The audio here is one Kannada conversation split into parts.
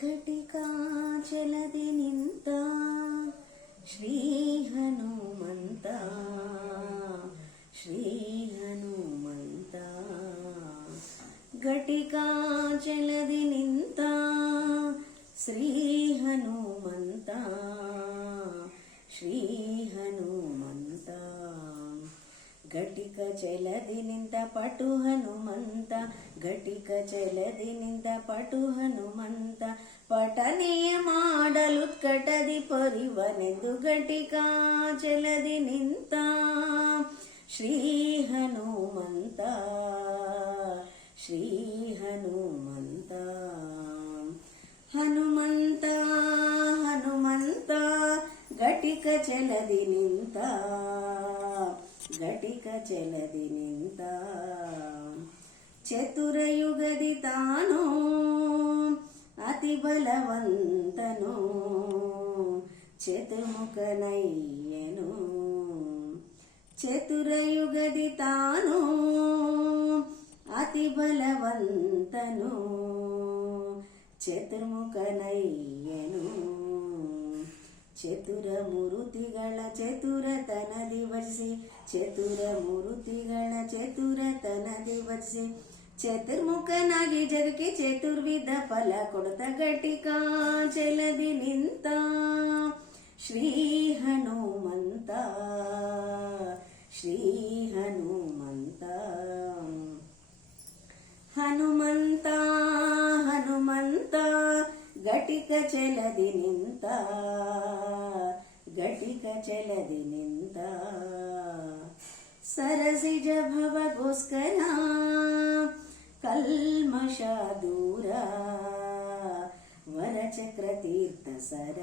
ಘಟಿಕಾಚಲದಿ ನಿಂತ ಶ್ರೀ ಹನುಮಂತ, ಶ್ರೀ ಹನುಮಂತ. ಘಟಿಕಾಚಲದಿ ನಿಂತ ಶ್ರೀ ಹನುಮಂತ, ಶ್ರೀ ಹನುಮಂತ. ಘಟಿಕ ಚಲದಿ ನಿಂತ ಪಟು ಹನುಮಂತ, ಘಟಿಕ ಚಲದಿ ನಿಂತ ಪಟು ಹನುಮಂತ. ಪಠನೆಯ ಮಾಡಲುತ್ಕಟದಿ ಪೊರಿವನೆಂದು ಘಟಿಕಾ ಚಲದಿ ನಿಂತ ಶ್ರೀ ಹನುಮಂತ, ಶ್ರೀ ಹನುಮಂತ. ಹನುಮಂತ ಹನುಮಂತ ಘಟಿಕ ಚಲದಿ ನಿಂತ, ಘಟಿಕ ಚಲದಿ ನಿಂತ. ಚತುರಯುಗದಿ ತಾನು ಅತಿ ಬಲವಂತನು, ಚತುರ್ಮುಖನಯ್ಯನು. ಚತುರಯುಗದಿ ತಾನು ಅತಿ ಬಲವಂತನು, ಚತುರ್ಮುಖನಯ್ಯನು. ಚತುರ ಮೂರುತಿಗಳ ಚತುರತನದಿ ವಚಿಸಿ, ಚತುರ ಮೂರುತಿಗಳ ಚತುರತನದಿ ವಚಿಸಿ, ಚತುರ್ಮುಖನಾಗಿ ಜಗಕ್ಕೆ ಚತುರ್ವಿಧ ಫಲ ಕೊಡ್ತ ಘಟಿಕಾ ಚಲದಿ ನಿಂತ ಶ್ರೀ ಹನುಮಂತ, ಶ್ರೀ ಹನುಮಂತ. ಹನುಮಂತ ಹನುಮಂತ ಘಟಿಕ ಚಲದಿ ನಿಂತ, ಘಟಿಕ ಚಲದಿ ನಿಂತ. ಸರಸಿಜ ಭವಗೋಸ್ಕರ ಕಲ್ಮಷ ದೂರ, ವರಚಕ್ರ ತೀರ್ಥ ಸರ.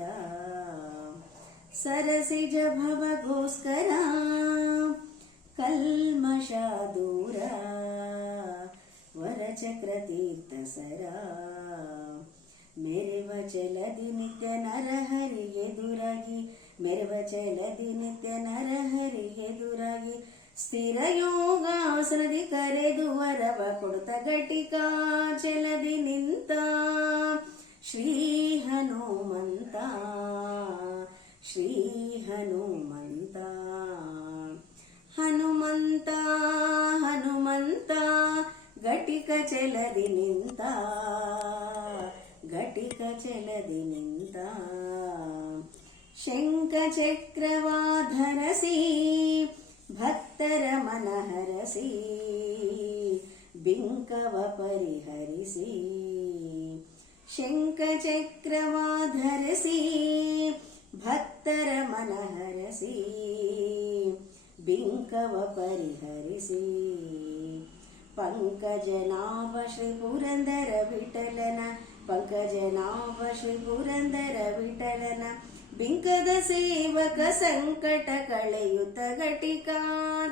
ಸರಸಿಜ ಭವಗೋಸ್ಕರ ಕಲ್ಮಷ ದೂರ, ವರಚಕ್ರ ತೀರ್ಥ ಸರ. ಮೆರೆವ ಚಲದಿ ನಿತ್ಯ ನರಹರಿ ಎದುರಾಗಿ, ಮೆರೆವ ಚಲದಿ ನಿತ್ಯ ನರಹರಿ ಎದುರಾಗಿ, ಸ್ಥಿರ ಯೋಗಾಸನದಿ ಕರೆದು ವರವ ಕೊಡುತ್ತ ಘಟಿಕಾ ಚಲದಿ ನಿಂತ ಶ್ರೀ ಹನುಮಂತ, ಶ್ರೀ ಹನುಮಂತ. ಹನುಮಂತ ಹನುಮಂತ ಘಟಿಕ ಚಲದಿ ನಿಂತ, ಘಟಿಕ ಚಲದಿ ನಿಂತ. ಶಂಖ ಚಕ್ರವಾಧರಸಿ ಭಕ್ತರ ಮನಹರಸಿ, ಬಿಂಕವ ಪರಿಹರಿಸಿ. ಶಂಖ ಚಕ್ರವಾಧರಸಿ ಭಕ್ತರ ಮನಹರಸಿ, ಬಿಂಕವ ಪರಿಹರಿಸಿ. ಪಂಕಜನಾಭ ಶ್ರೀ ಪುರಂದರ ವಿಠಲನ, ಪಂಕಜನಾಭ ಶ್ರೀ ಪುರಂದರ ವಿಠಲನ. ಬಿಂಕದ ಸೇವಕ ಸಂಕಟ ಕಳೆಯುತ್ತ ಘಟಿಕಾ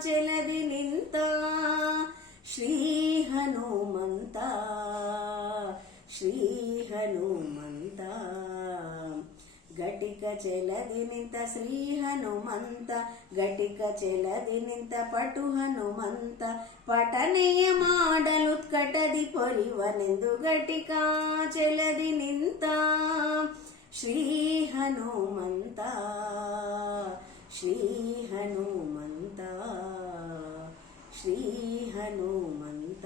ಚಲದಿ ನಿಂತ ಶ್ರೀ ಹನುಮಂತ, ಶ್ರೀ ಹನುಮಂತ. ಘಟಿಕ ಚಲದಿ ನಿಂತ ಶ್ರೀ ಹನುಮಂತ, ಘಟಿಕ ಚಲದಿ ನಿಂತ ಪಟು ಹನುಮಂತ. ಪಠನೆಯ ಮಾಡಲುತ್ಕಟದಿ ಪೊರಿವನೆಂದು ಘಟಿಕಾ ಚಲದಿ ನಿಂತ ಶ್ರೀ ಹನುಮಂತ, ಶ್ರೀ ಹನುಮಂತ, ಶ್ರೀ ಹನುಮಂತ.